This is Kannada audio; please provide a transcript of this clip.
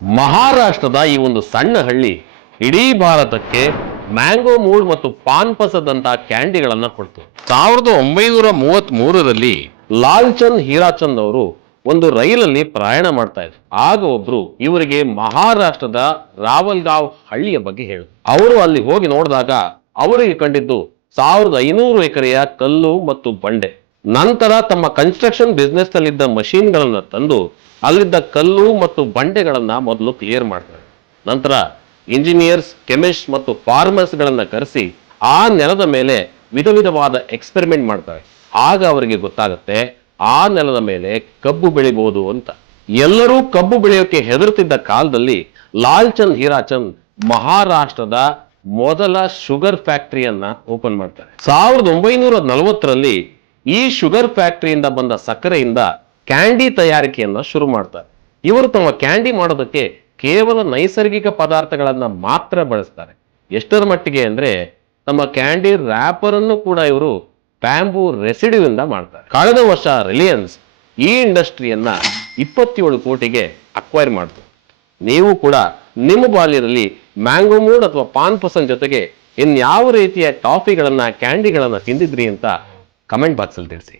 ಮಹಾರಾಷ್ಟ್ರದ ಈ ಒಂದು ಸಣ್ಣ ಹಳ್ಳಿ ಇಡೀ ಭಾರತಕ್ಕೆ ಮ್ಯಾಂಗೋ ಮೂಡ್ ಮತ್ತು ಪಾನ್ ಪಸದಂತ ಕ್ಯಾಂಡಿಗಳನ್ನ ಕೊಡ್ತು. 1933ರಲ್ಲಿ ಲಾಲ್ಚಂದ್ ಹೀರಾಚಂದ್ ಅವರು ಒಂದು ರೈಲಲ್ಲಿ ಪ್ರಯಾಣ ಮಾಡ್ತಾ ಇದ್ರು. ಆಗ ಒಬ್ರು ಇವರಿಗೆ ಮಹಾರಾಷ್ಟ್ರದ ರಾವಲ್ಗಾಂವ್ ಹಳ್ಳಿಯ ಬಗ್ಗೆ ಹೇಳಿದ್ರು. ಅವರು ಅಲ್ಲಿ ಹೋಗಿ ನೋಡಿದಾಗ ಅವರಿಗೆ ಕಂಡಿದ್ದು 1500 ಎಕರೆಯ ಕಲ್ಲು ಮತ್ತು ಬಂಡೆ. ನಂತರ ತಮ್ಮ ಕನ್ಸ್ಟ್ರಕ್ಷನ್ ಬಿಸ್ನೆಸ್ ನಲ್ಲಿದ್ದ ಮಷೀನ್ ಗಳನ್ನ ತಂದು ಅಲ್ಲಿದ್ದ ಕಲ್ಲು ಮತ್ತು ಬಂಡೆಗಳನ್ನ ಮೊದಲು ಕ್ಲಿಯರ್ ಮಾಡ್ತಾರೆ. ನಂತರ ಇಂಜಿನಿಯರ್ಸ್, ಕೆಮಿಸ್ಟ್ ಮತ್ತು ಫಾರ್ಮರ್ಸ್ ಗಳನ್ನ ಕರೆಸಿ ಆ ನೆಲದ ಮೇಲೆ ವಿಧ ವಿಧವಾದ ಎಕ್ಸ್ಪೆರಿಮೆಂಟ್ ಮಾಡ್ತಾರೆ. ಆಗ ಅವರಿಗೆ ಗೊತ್ತಾಗುತ್ತೆ ಆ ನೆಲದ ಮೇಲೆ ಕಬ್ಬು ಬೆಳಿಬಹುದು ಅಂತ. ಎಲ್ಲರೂ ಕಬ್ಬು ಬೆಳೆಯೋಕೆ ಹೆದರುತ್ತಿದ್ದ ಕಾಲದಲ್ಲಿ ಲಾಲ್ಚಂದ್ ಹೀರಾಚಂದ್ ಮಹಾರಾಷ್ಟ್ರದ ಮೊದಲ ಶುಗರ್ ಫ್ಯಾಕ್ಟರಿಯನ್ನ ಓಪನ್ ಮಾಡ್ತಾರೆ. 1940ರಲ್ಲಿ ಈ ಶುಗರ್ ಫ್ಯಾಕ್ಟರಿಯಿಂದ ಬಂದ ಸಕ್ಕರೆಯಿಂದ ಕ್ಯಾಂಡಿ ತಯಾರಿಕೆಯನ್ನ ಶುರು ಮಾಡ್ತಾರೆ. ಇವರು ತಮ್ಮ ಕ್ಯಾಂಡಿ ಮಾಡೋದಕ್ಕೆ ಕೇವಲ ನೈಸರ್ಗಿಕ ಪದಾರ್ಥಗಳನ್ನ ಮಾತ್ರ ಬಳಸ್ತಾರೆ. ಎಷ್ಟರ ಮಟ್ಟಿಗೆ ಅಂದ್ರೆ ತಮ್ಮ ಕ್ಯಾಂಡಿ ರ್ಯಾಪರ್ ಅನ್ನು ಕೂಡ ಇವರು ಬ್ಯಾಂಬೂ ರೆಸಿಡ್ಯೂ ಇಂದ ಮಾಡ್ತಾರೆ. ಕಳೆದ ವರ್ಷ ರಿಲಯನ್ಸ್ ಈ ಇಂಡಸ್ಟ್ರಿಯನ್ನ 27 ಕೋಟಿಗೆ ಅಕ್ವೈರ್ ಮಾಡ್ತು. ನೀವು ಕೂಡ ನಿಮ್ಮ ಬಾಲ್ಯದಲ್ಲಿ ಮ್ಯಾಂಗೋ ಮೂಡ್ ಅಥವಾ ಪಾನ್ ಪಸಂದ್ ಜೊತೆಗೆ ಇನ್ಯಾವ ರೀತಿಯ ಟಾಫಿಗಳನ್ನ, ಕ್ಯಾಂಡಿಗಳನ್ನ ತಿಂದಿದ್ರಿ ಅಂತ ಕಮೆಂಟ್ ಬಾಕ್ಸ್ ಅಲ್ಲಿ ತಿಳಿಸಿ.